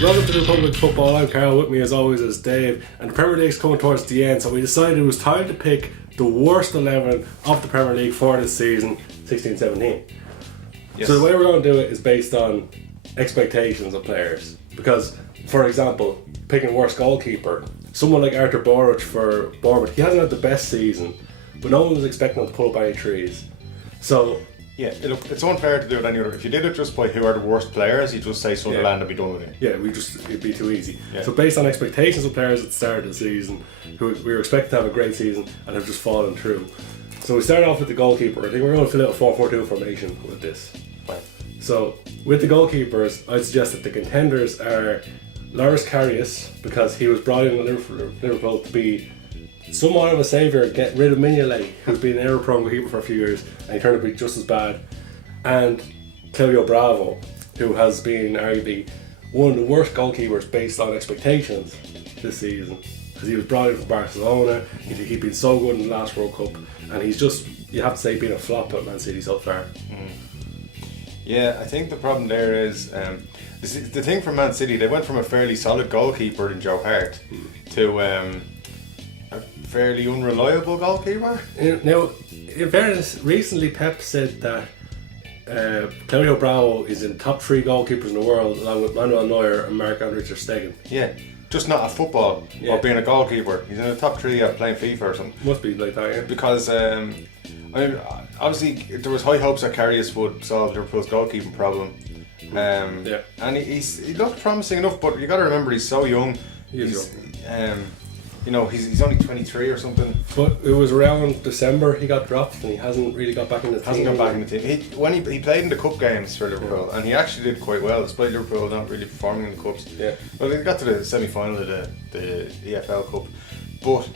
Welcome to the Republic Football. I'm Carl. With me as always is Dave, and the Premier League's coming towards the end, so we decided it was time to pick the worst 11 of the Premier League for this season, 16-17. Yes. So the way we're going to do it is based on expectations of players. Because, for example, picking worst goalkeeper, someone like Arthur Boruc for Bournemouth, he hasn't had the best season, but no one was expecting him to pull up any trees. So yeah, look, it's unfair to do it any other. If you did it just by who are the worst players, you just say Sunderland and be done with it. yeah, it'd be too easy. Yeah. So based on expectations of players at the start of the season, who we were expected to have a great season and have just fallen through. So we started off with the goalkeeper. I think we're going to fill out a 4-4-2 formation with this. Right. So with the goalkeepers, I'd suggest that the contenders are Loris Karius, because he was brought in with Liverpool to be somewhat of a saviour, get rid of Mignolet, who's been an error-prone goalkeeper for a few years, and he turned out to be just as bad. And Claudio Bravo, who has been arguably one of the worst goalkeepers based on expectations this season, because he was brought in from Barcelona. He'd been so good in the last World Cup, and he's just, you have to say, been a flop at Man City so far. Yeah, I think the problem there is the thing from Man City. They went from a fairly solid goalkeeper in Joe Hart to a fairly unreliable goalkeeper. Now, in fairness, recently Pep said that Claudio Bravo is in top 3 goalkeepers in the world, along with Manuel Neuer and Marc-Andre ter Stegen. Yeah, just not at football or being a goalkeeper. He's in the top 3 at playing FIFA or something. Must be like that, yeah. Because I mean, obviously there was high hopes that Karius would solve Liverpool's goalkeeping problem. Yeah. And he looked promising enough, but you got to remember he's so young. He's young. You know, he's only 23 or something. But it was around December he got dropped, and he hasn't really got back in the team. Hasn't got back in the team. When he played in the cup games for Liverpool, and he actually did quite well, despite Liverpool not really performing in the cups. Yeah. Well, he got to the semi-final of the EFL Cup, but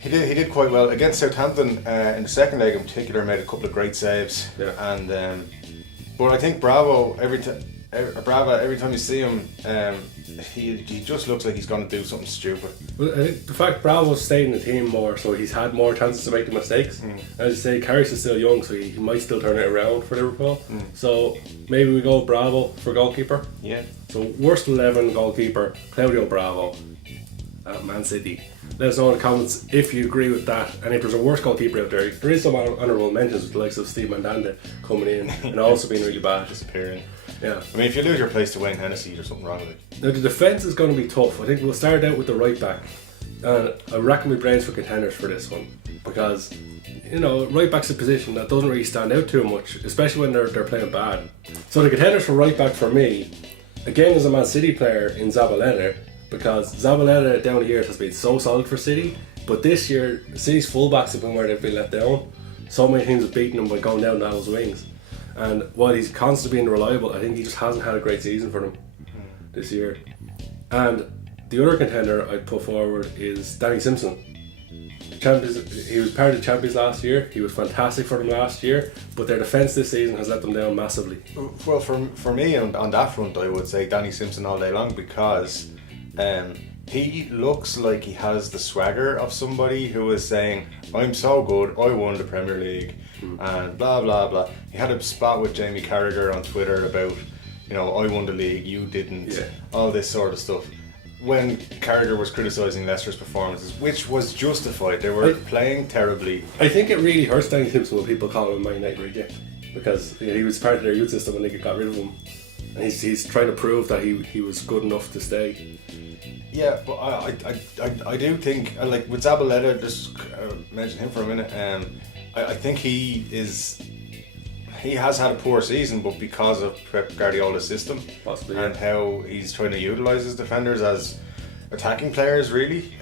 he did quite well against Southampton in the second leg in particular. Made a couple of great saves. Yeah. And but I think Bravo every time you see him, he just looks like he's going to do something stupid. Well, I think the fact Bravo's stayed in the team more, so he's had more chances to make the mistakes. As you say, Karius is still young, so he might still turn it around for Liverpool. So maybe we go Bravo for goalkeeper. Yeah. So worst 11 goalkeeper, Claudio Bravo at Man City. Let us know in the comments if you agree with that, and if there's a worse goalkeeper out there. There is some honourable mentions with the likes of Steve Mandanda coming in and also being really bad. Disappearing. Yeah. I mean, if you lose your place to Wayne Hennessy, there's something wrong with it. Now the defence is going to be tough. I think we'll start out with the right back, and I'm racking my brains for contenders for this one, because right back's a position that doesn't really stand out too much, especially when they're playing bad. So the contenders for right back for me, again, is a Man City player in Zabaleta, because Zabaleta down here has been so solid for City, but this year City's fullbacks have been where they've been let down. So many teams have beaten them by going down those wings. And while he's constantly being reliable, I think he just hasn't had a great season for them this year. And the other contender I'd put forward is Danny Simpson. He was part of the Champions last year. He was fantastic for them last year, but their defence this season has let them down massively. Well, for me on that front, I would say Danny Simpson all day long, because he looks like he has the swagger of somebody who is saying, I'm so good, I won the Premier League, and blah blah blah. He had a spat with Jamie Carragher on Twitter about, I won the league, you didn't, all this sort of stuff. When Carragher was criticising Leicester's performances, which was justified, they were playing terribly. I think it really hurts Danny Simpson when people call him a Man United reject, because he was part of their youth system and they got rid of him, and he's trying to prove that he was good enough to stay. Yeah, but I do think, like with Zabaleta, just mention him for a minute. I think he has had a poor season, but because of Pep Guardiola's system, possibly, and how he's trying to utilise his defenders as attacking players, really.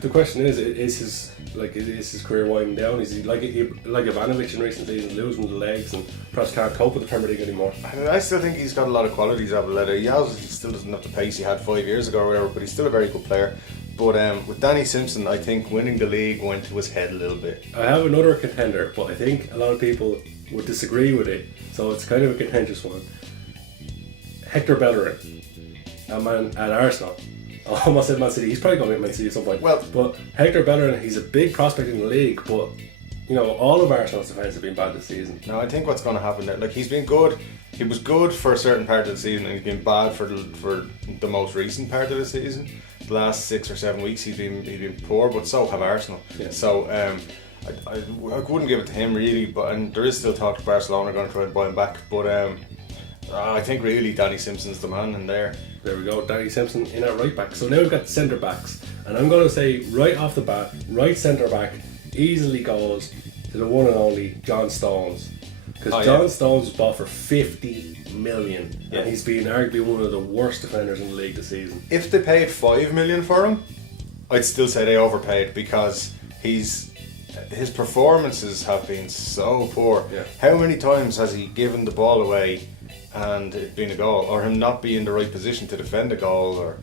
The question is his career winding down? Is he like Ivanovic in recent seasons, losing the legs and perhaps can't cope with the Premier League anymore? I still think he's got a lot of qualities, Zabaleta. He still doesn't have the pace he had 5 years ago or whatever, but he's still a very good player. But with Danny Simpson, I think winning the league went to his head a little bit. I have another contender, but I think a lot of people would disagree with it, so it's kind of a contentious one. Hector Bellerin at Arsenal. I almost said Man City. He's probably going to be at Man City at some point. Well, but Hector Bellerin, he's a big prospect in the league, but all of Arsenal's defence have been bad this season. No, I think what's going to happen there, like he's been good. He was good for a certain part of the season, and he's been bad for the most recent part of the season. The last 6 or 7 weeks, he's been poor, but so have Arsenal. Yeah. So I wouldn't give it to him really, and there is still talk Barcelona are going to try and buy him back. But I think really Danny Simpson's the man in there. There we go, Danny Simpson in at right back. So now we've got centre backs, and I'm going to say right off the bat, right centre back easily goes to the one and only John Stones, because John Stones was bought for 50 million, and he's been arguably one of the worst defenders in the league this season. If they paid 5 million for him, I'd still say they overpaid, because his performances have been so poor. Yeah. How many times has he given the ball away and it been a goal, or him not be in the right position to defend a goal, or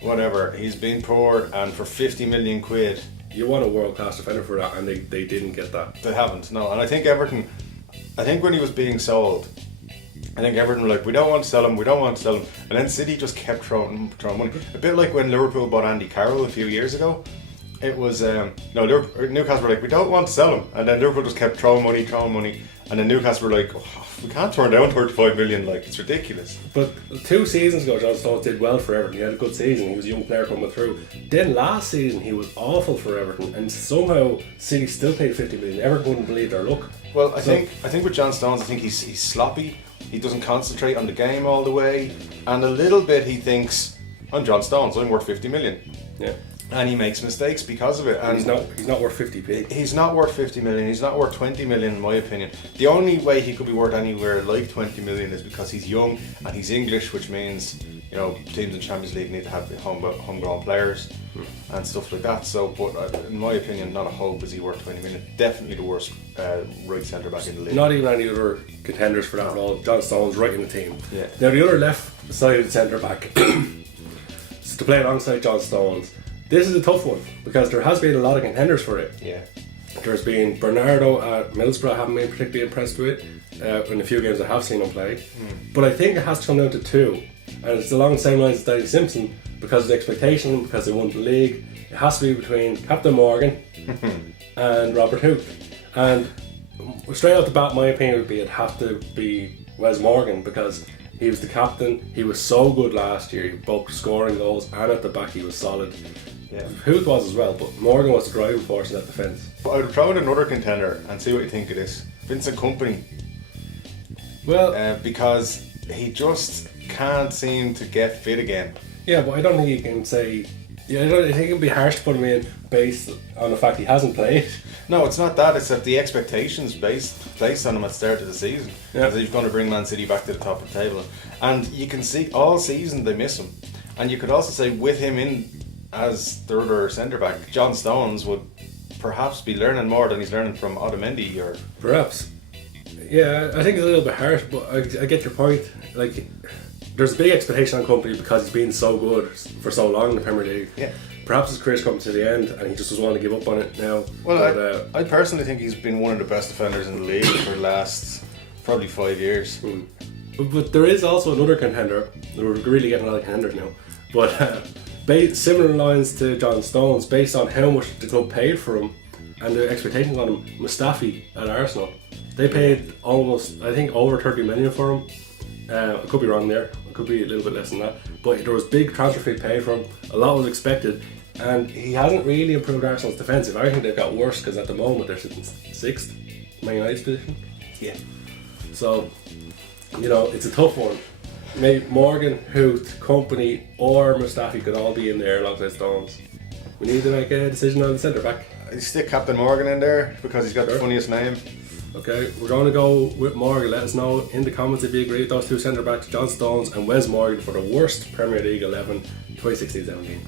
whatever? He's been poor, and for 50 million quid, you want a world-class defender for that, and they didn't get that. They haven't, no. And I think Everton, when he was being sold, I think Everton were like, we don't want to sell him, and then City just kept throwing money. A bit like when Liverpool bought Andy Carroll a few years ago. It was Newcastle were like, we don't want to sell him, and then Liverpool just kept throwing money, and then Newcastle were like, we can't turn down 35 million, like, it's ridiculous. But 2 seasons ago, John Stones did well for Everton. He had a good season. He was a young player coming through. Then last season he was awful for Everton, and somehow City still paid 50 million. Everton wouldn't believe their luck. Well, I think with John Stones, I think he's sloppy. He doesn't concentrate on the game all the way, and a little bit he thinks, I'm John Stones, I'm worth 50 million. Yeah. And he makes mistakes because of it. And he's not worth 50p. He's not worth 50 million. He's not worth 20 million, in my opinion. The only way he could be worth anywhere like 20 million is because he's young and he's English, which means teams in Champions League need to have homegrown players and stuff like that. So, but in my opinion, not a hope is he worth 20 million. Definitely the worst right centre back in the league. Not even any other contenders for that role. John Stones right in the team. Yeah. Now the other left sided centre back to play alongside John Stones. This is a tough one, because there has been a lot of contenders for it. Yeah. There's been Bernardo at Middlesbrough. I haven't been particularly impressed with in a few games I have seen him play. But I think it has to come down to 2. And it's along the same lines as Danny Simpson, because of the expectation, because they won the league. It has to be between Captain Morgan and Robert Huth. And straight out the bat, my opinion would be it'd have to be Wes Morgan, because he was the captain. He was so good last year, both scoring goals and at the back he was solid. Yeah. Huth was as well, but Morgan was the driving force in that defence. But I would throw in another contender and see what you think of this. Vincent Kompany. Well, because he just can't seem to get fit again. Yeah, but I don't think you can say. I think it'd be harsh to put him in based on the fact he hasn't played. No, it's not that. It's that the expectations placed on him at the start of the season. Yeah. That he's going to bring Man City back to the top of the table. And you can see all season they miss him. And you could also say with him in as the other centre back, John Stones would perhaps be learning more than he's learning from Otamendi, or perhaps. Yeah, I think it's a little bit harsh, but I get your point. Like, there's a big expectation on Kompany because he's been so good for so long in the Premier League. Yeah. Perhaps his career's coming to the end and he just doesn't want to give up on it now. Well, but, I personally think he's been one of the best defenders in the league for the last probably 5 years. But there is also another contender. We're really getting a lot of contenders now. But similar lines to John Stones, based on how much the club paid for him and the expectations on him, Mustafi at Arsenal. They paid almost, I think, over 30 million for him. I could be wrong there. It could be a little bit less than that. But there was big transfer fee paid for him. A lot was expected. And he hasn't really improved Arsenal's defence. If I think they've got worse, because at the moment they're sitting 6th, Man United's position. Yeah. So, it's a tough one. Maybe Morgan, Huth, Kompany, or Mustafi could all be in there alongside Stones. We need to make a decision on the centre back. You stick Captain Morgan in there because he's got the funniest name. Okay, we're going to go with Morgan. Let us know in the comments if you agree with those two centre backs, John Stones and Wes Morgan, for the worst Premier League 11 2016-17.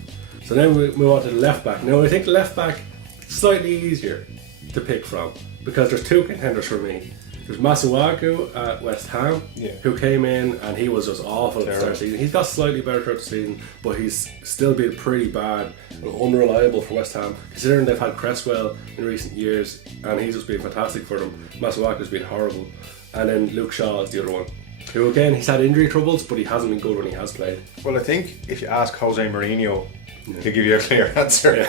So then we move on to the left back. Now I think the left back is slightly easier to pick from because there's two contenders for me. There's Masuaku at West Ham, who came in and he was just awful at the start of the season. He's got slightly better throughout the season, but he's still been pretty bad and unreliable for West Ham, considering they've had Cresswell in recent years and he's just been fantastic for them. Masuaku's been horrible. And then Luke Shaw is the other one, who again, he's had injury troubles, but he hasn't been good when he has played. Well, I think if you ask Jose Mourinho, he'll give you a clear answer.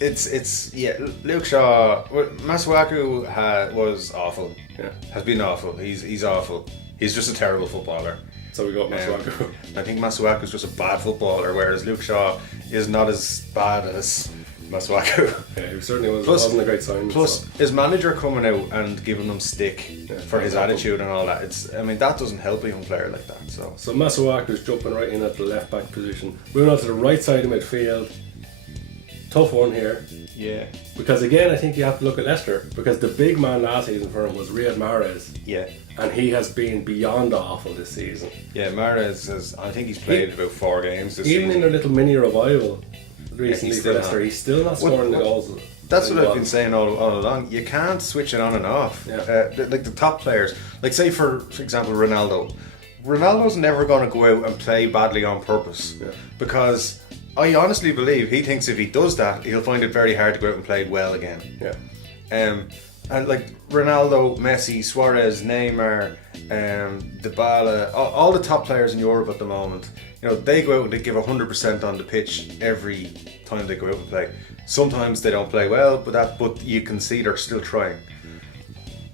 Luke Shaw, Masuaku was awful. Yeah. Has been awful. He's awful. He's just a terrible footballer. So we got Masuaku. I think Masuaku is just a bad footballer, whereas Luke Shaw is not as bad as Masuaku. Yeah, he certainly wasn't a great sign. Plus, his manager coming out and giving him stick for his attitude and all that. That doesn't help a young player like that. So Masuaku's jumping right in at the left back position. Moving on to the right side of midfield. Tough one here. Yeah. Because again, I think you have to look at Leicester, because the big man last season for him was Riyad Mahrez. Yeah. And he has been beyond awful this season. Yeah, Mahrez I think he's played about 4 games this season. Even in their little mini revival recently for Leicester, he's still not scoring the goals. That's what I've been saying all along. You can't switch it on and off. Yeah. Like the top players, like say for example Ronaldo. Ronaldo's never going to go out and play badly on purpose, because I honestly believe he thinks if he does that, he'll find it very hard to go out and play well again. Yeah. And like Ronaldo, Messi, Suarez, Neymar, Dybala, all the top players in Europe at the moment, they go out and they give 100% on the pitch every time they go out and play. Sometimes they don't play well, but you can see they're still trying.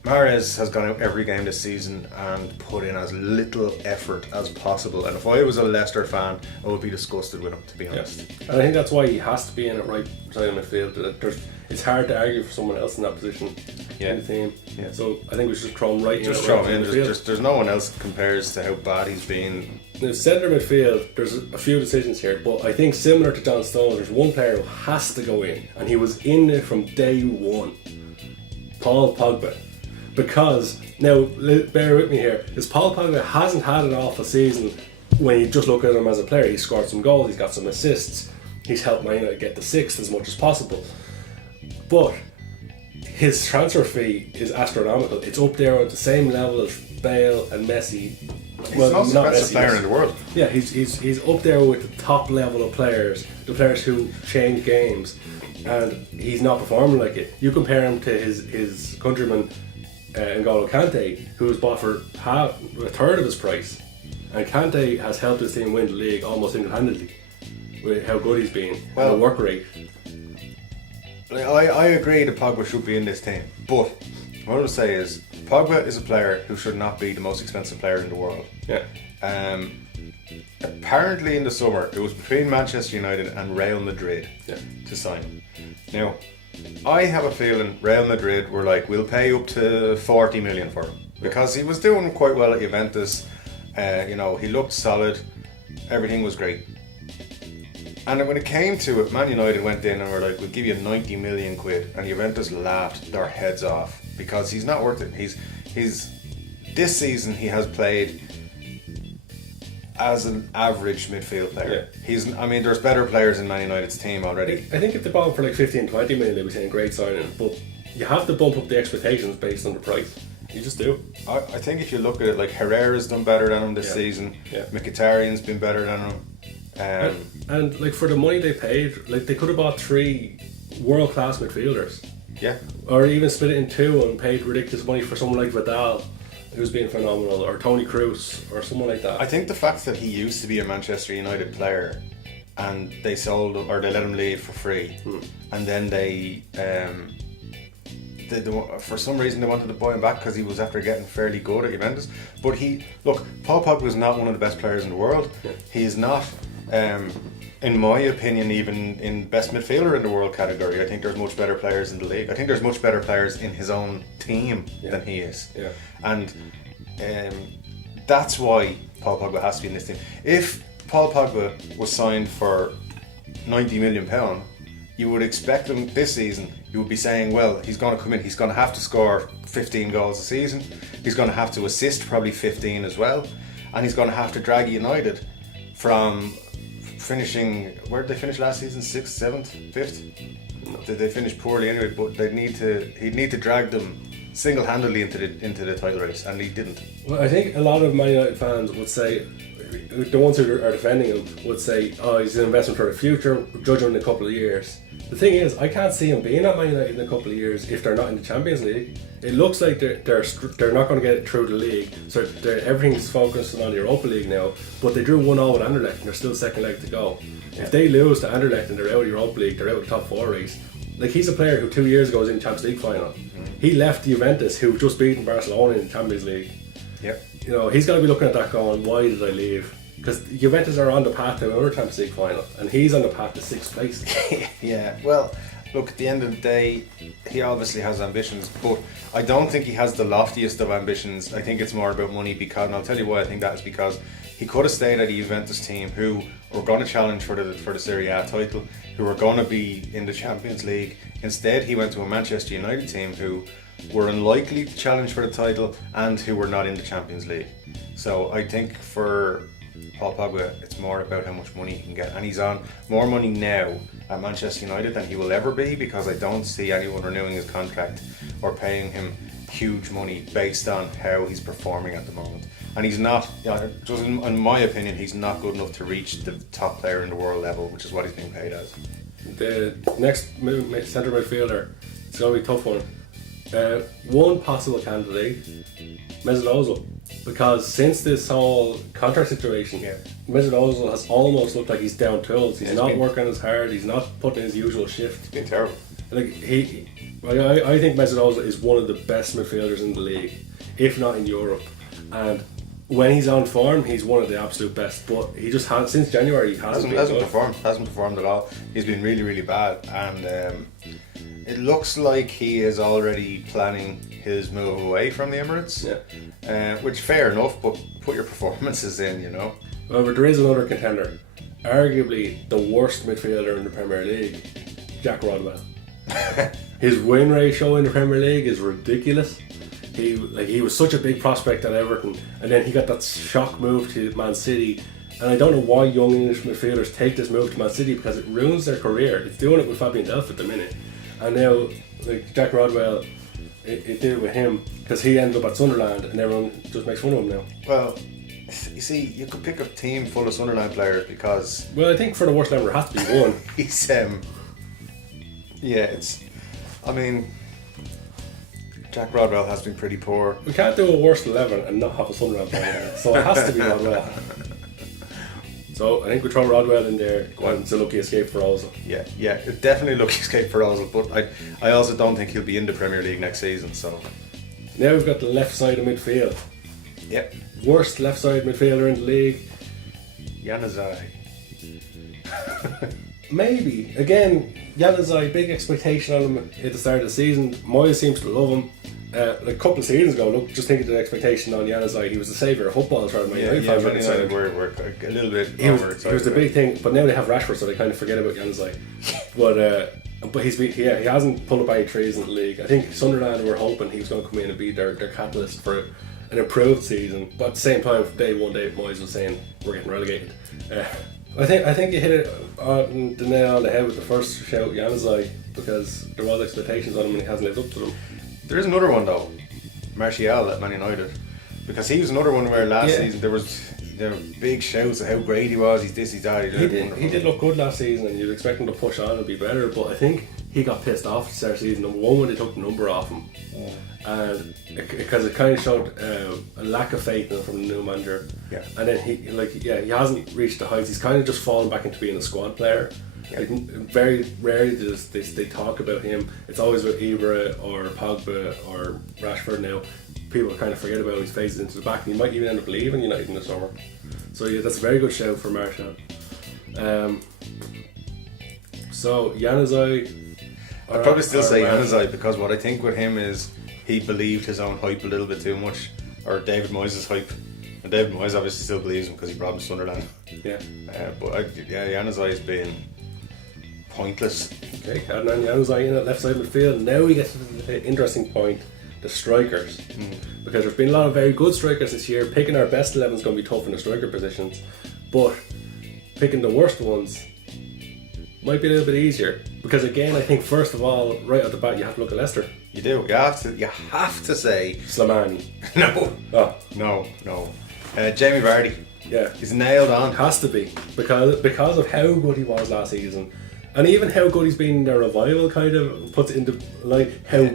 Mahrez has gone out every game this season and put in as little effort as possible. And if I was a Leicester fan, I would be disgusted with him, to be honest. And I think that's why he has to be in it right side of midfield. It's hard to argue for someone else in that position in the team. Yeah. So I think we should just throw him right in. Just throw him in. There's no one else that compares to how bad he's been. Now, centre midfield, there's a few decisions here, but I think similar to John Stones, there's one player who has to go in, and he was in it from day one. Paul Pogba. Because, now, bear with me here, Paul Pogba hasn't had an awful season when you just look at him as a player. He's scored some goals, he's got some assists, he's helped Man United get the 6th as much as possible. But his transfer fee is astronomical. It's up there at the same level as Bale and Messi. He's the most expensive player in the world. Yeah, he's up there with the top level of players, the players who change games, and he's not performing like it. You compare him to his countryman, N'Golo Kante, who was bought for a third of his price, and Kante has helped his team win the league almost single-handedly with how good he's been and the work rate. I agree that Pogba should be in this team, but what I would say is Pogba is a player who should not be the most expensive player in the world. Yeah. Apparently in the summer it was between Manchester United and Real Madrid to sign him. Now, I have a feeling Real Madrid were like, we'll pay up to 40 million for him, because he was doing quite well at Juventus. He looked solid, everything was great. And when it came to it, Man United went in and were like, we'll give you 90 million quid, and Juventus laughed their heads off, because he's not worth it. He's this season he has played as an average midfield player. Yeah. There's better players in Man United's team already. I think if they bought him for like 15, 20 million, they'd be saying great signing, but you have to bump up the expectations based on the price. You just do. I think if you look at it, like Herrera's done better than him this season. Yeah. Mkhitaryan's been better than him. And like for the money they paid, like they could have bought 3 world-class midfielders. Yeah. Or even split it in 2 and paid ridiculous money for someone like Vidal, who's been phenomenal, or Toni Kroos, or someone like that. I think the fact that he used to be a Manchester United player, and they sold him, or they let him leave for free, and then they for some reason they wanted to buy him back because he was after getting fairly good at Juventus. But Paul Pogba is not one of the best players in the world. Yeah. He is not, in my opinion, even in best midfielder in the world category. I think there's much better players in the league. I think there's much better players in his own team than he is. Yeah. And that's why Paul Pogba has to be in this team. If Paul Pogba was signed for £90 million, you would expect him this season, you would be saying, well, he's going to come in, he's going to have to score 15 goals a season, he's going to have to assist probably 15 as well, and he's going to have to drag United from finishing, where did they finish last season? 6th, 7th, 5th? Did they finish poorly anyway? But he'd need to drag them single-handedly into the title race, and he didn't. Well, I think a lot of Man United fans would say, the ones who are defending him would say, oh, he's an investment for the future, judge him in a couple of years. The thing is, I can't see him being at Man United in a couple of years if they're not in the Champions League. It looks like they're not going to get it through the league, so everything's focused on the Europa League now, but they drew 1-0 with Anderlecht and they're still second leg to go. If they lose to Anderlecht and they're out of the Europa League, they're out of the top 4 race, like he's a player who 2 years ago was in the Champions League final. He left Juventus, who just beaten Barcelona in the Champions League. Yep. You know, he's got to be looking at that going, why did I leave? Because Juventus are on the path to another Champions League final, and he's on the path to 6th place. Yeah, well, look, at the end of the day, he obviously has ambitions, but I don't think he has the loftiest of ambitions. I think it's more about money, because, and I'll tell you why I think that is, because he could have stayed at a Juventus team who were going to challenge for the Serie A title, who were going to be in the Champions League. Instead, he went to a Manchester United team who were unlikely to challenge for the title and who were not in the Champions League. So I think for Paul Pogba, it's more about how much money he can get, and he's on more money now at Manchester United than he will ever be, because I don't see anyone renewing his contract or paying him huge money based on how he's performing at the moment. And he's not, just in my opinion, he's not good enough to reach the top player in the world level, which is what he's being paid as. The next centre midfielder, it's going to be a tough one. One possible candidate, Mesut Ozil, because since this whole contract situation, Mesut Ozil has almost looked like he's down tools. He's not working as hard. He's not putting in his usual shift. It's been terrible. Like I think Mesut Ozil is one of the best midfielders in the league, if not in Europe. And when he's on form, he's one of the absolute best. But he just has, since January, he hasn't performed at all. He's been really, really bad, and it looks like he is already planning his move away from the Emirates. Which, fair enough, but put your performances in, you know. However, there is another contender, arguably the worst midfielder in the Premier League, Jack Rodwell. His win ratio in the Premier League is ridiculous. He was such a big prospect at Everton, and then he got that shock move to Man City. And I don't know why young English midfielders take this move to Man City, because it ruins their career. It's doing it with Fabian Delph at the minute, and now like Jack Rodwell, it did it with him because he ended up at Sunderland, and everyone just makes fun of him now. Well, you see, you could pick a team full of Sunderland players because. Well, I think for the worst level, it has to be one. He's I mean, Jack Rodwell has been pretty poor. We can't do a worst 11 and not have a Sunderland player, so it has to be Rodwell. So I think we throw Rodwell in there. It's a lucky escape for Ozil. Yeah, definitely a lucky escape for Ozil. But I also don't think he'll be in the Premier League next season. So now we've got the left side of midfield. Yep. Worst left side midfielder in the league. Januzaj. Maybe. Again, Januzaj, big expectation on him at the start of the season. Moyes seems to love him. Like a couple of seasons ago, look, just think of the expectation on Januzaj. He was the saviour of football as far as we're a little bit he was the big thing, but now they have Rashford, so they kind of forget about Januzaj. But he hasn't pulled up any trees in the league. I think Sunderland were hoping he was going to come in and be their catalyst for an improved season. But at the same time, day one, Dave Moyes was saying we're getting relegated. I think you hit it on the nail on the head with the first shout, Januzaj, because there was expectations on him and he hasn't lived up to them. There is another one though, Martial at Man United, because he was another one where last season there were big shouts of how great he was. He's this, he's that. He did look good last season, and you'd expect him to push on and be better. But I think he got pissed off at the start of the season. Number one, when they took the number off him, and because it kind of showed a lack of faith in him from the new manager. Yeah. And then he hasn't reached the heights. He's kind of just fallen back into being a squad player. Yeah. Like, very rarely does they talk about him. It's always about Ibra or Pogba or Rashford now. People kind of forget about his phases into the back, and he might even end up leaving United in the summer. So yeah, that's a very good shout for Martial. So Januzaj, I'd probably still say Januzaj, because what I think with him is he believed his own hype a little bit too much, or David Moyes' hype. And David Moyes obviously still believes him because he brought him to Sunderland. Yeah. Januzaj has been pointless. Okay, Adnan Januzaj in at left side midfield. Now we get to the interesting point, the strikers. Because there's been a lot of very good strikers this year. Picking our best 11 is going to be tough in the striker positions, but picking the worst ones might be a little bit easier. Because again, I think first of all, right at the bat, you have to look at Leicester. You do. You have to say Slimani. No. Jamie Vardy. Yeah, he's nailed on. Has to be because of how good he was last season, and even how good he's been in their revival. Kind of puts it into like how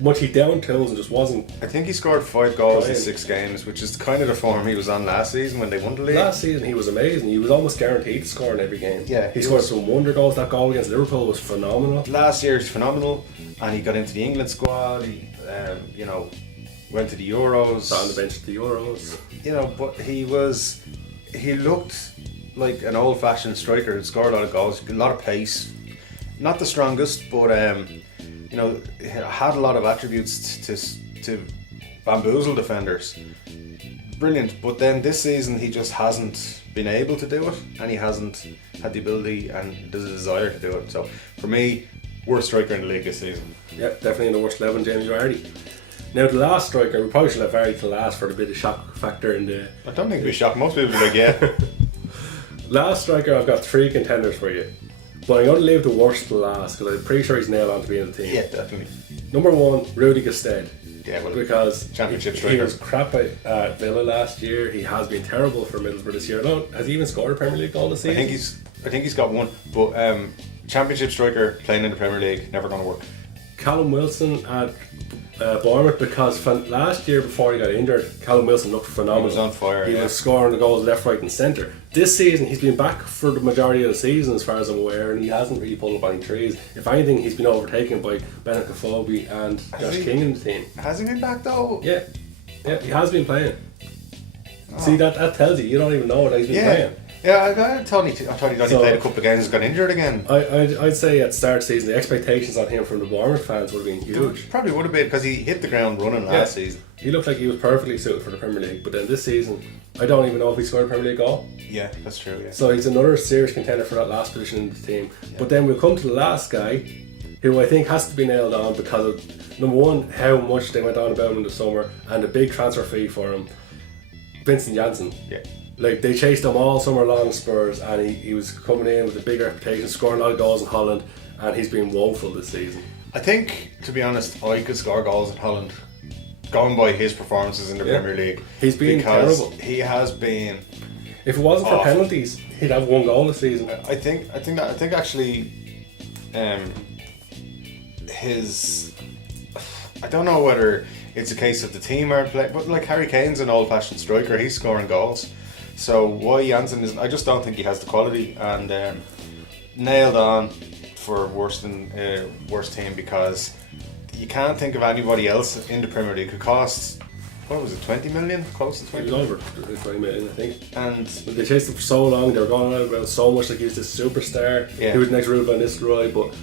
much he down tools and just wasn't. I think he scored 5 goals in Brilliant. 6 games, which is kind of the form he was on last season when they won the league. Last season he was amazing. He was almost guaranteed to score in every game. Yeah, he he scored was. some wonder goals. That goal against Liverpool was phenomenal. Last year he's phenomenal, and he got into the England squad. He, went to the Euros. Sat on the bench at the Euros. But he looked like an old-fashioned striker who scored a lot of goals, a lot of pace. Not the strongest, but had a lot of attributes to bamboozle defenders. Brilliant, but then this season he just hasn't been able to do it, and he hasn't had the ability and the desire to do it. So for me, worst striker in the league this season. Yeah, definitely in the worst 11, Jamie Vardy. Now the last striker, we probably should have Vardy to last for the bit of shock factor in the... I don't think we shock. Most people are like, yeah. Last striker, I've got 3 contenders for you. But I'm going to leave the worst to last because I'm pretty sure he's nailed on to be in the team. Yeah, definitely. Number 1, Rudy Gestede. Yeah, well, Because Championship he striker. was crap at Villa last year. He has been terrible for Middlesbrough this year. Has he even scored a Premier League goal this season? I think he's got one, but Championship striker playing in the Premier League, never going to work. Callum Wilson at Bournemouth, because last year before he got injured, Callum Wilson looked phenomenal. He was on fire, He yeah. was scoring the goals left, right and centre. This season he's been back for the majority of the season as far as I'm aware, and he hasn't really pulled up any trees. If anything, he's been overtaken by Bennett Kofobi and Josh he? King in the team. Has he been back though? Yeah, he has been playing. Oh. See, that tells you don't even know that he's been playing. Yeah, I thought he'd only played a couple of games and got injured again. I'd say at start of the season the expectations on him from the Bournemouth fans would have been huge. Probably would have been because he hit the ground running last season. He looked like he was perfectly suited for the Premier League, but then this season I don't even know if he scored a Premier League goal. Yeah, that's true, yeah. So he's another serious contender for that last position in the team. Yeah. But then we'll come to the last guy, who I think has to be nailed on because of, number one, how much they went on about him in the summer and the big transfer fee for him. Vincent Janssen. Yeah. Like, they chased him all summer long, Spurs, and he was coming in with a big reputation, scoring a lot of goals in Holland, and he's been woeful this season. I think, to be honest, I could score goals in Holland going by his performances in the Premier League. He's been terrible. He has been. If it wasn't for penalties, he'd have 1 goal this season. I think actually, his. I don't know whether it's a case of the team are playing, but like Harry Kane's an old-fashioned striker. He's scoring goals. So why Janssen isn't? I just don't think he has the quality, and nailed on for worst team, because you can't think of anybody else in the Premier League who cost, what was it, 20 million? Close to 20 He was million? over 20 million, I think. And they chased him for so long, they were going on about so much like he was this superstar. Yeah. He was the next Ruud van Nistelrooy, but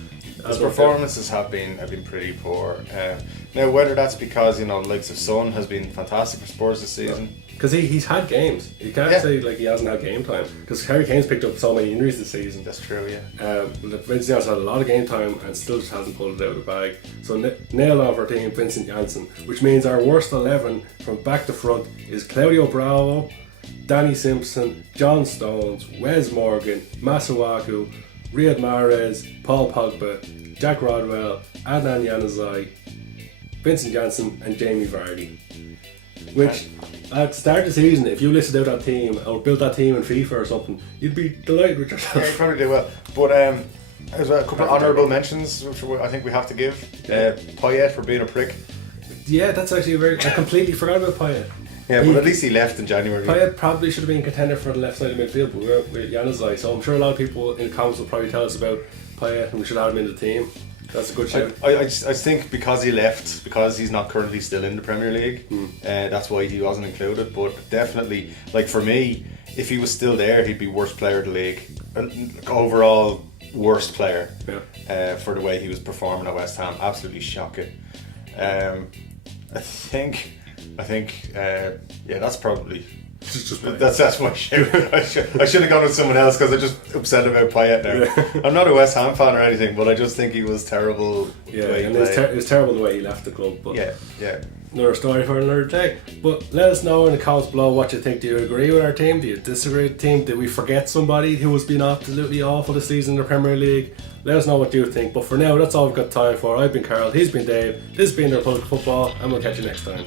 his performances have been pretty poor. Now, whether that's because, the likes of Son has been fantastic for Spurs this season. Because he's had games. You can't say like he hasn't had game time. Because Harry Kane's picked up so many injuries this season. That's true, yeah. Vincent Janssen had a lot of game time and still just hasn't pulled it out of the bag. So nail on for team Vincent Janssen, which means our worst 11 from back to front is Claudio Bravo, Danny Simpson, John Stones, Wes Morgan, Masuaku, Riyad Mahrez, Paul Pogba, Jack Rodwell, Adnan Januzaj, Vincent Janssen and Jamie Vardy. Which, at the start of the season, if you listed out that team or built that team in FIFA or something, you'd be delighted with yourself. Yeah, you probably do well. But there's a couple of honourable mentions which I think we have to give. Payet for being a prick. Yeah, that's actually I completely forgot about Payet. Yeah, but at least he left in January. Payet probably should have been contender for the left side of midfield, but we're with Januzaj, so I'm sure a lot of people in the comments will probably tell us about Payet and we should have him in the team. That's a good shout. I think because he left, because he's not currently still in the Premier League, that's why he wasn't included. But definitely, like for me, if he was still there, he'd be worst player of the league. Overall, worst player for the way he was performing at West Ham. Absolutely shocking. I think, that's probably. That's my shout. I should have gone with someone else because I'm just upset about Payet now. I'm not a West Ham fan or anything, but I just think he was terrible. Yeah, and it was terrible the way he left the club. But yeah. Another story for another day. But let us know in the comments below what you think. Do you agree with our team? Do you disagree with the team? Did we forget somebody who has been absolutely awful this season in the Premier League? Let us know what you think. But for now, that's all we've got time for. I've been Carl, he's been Dave, this has been the Republic of Football, and we'll catch you next time.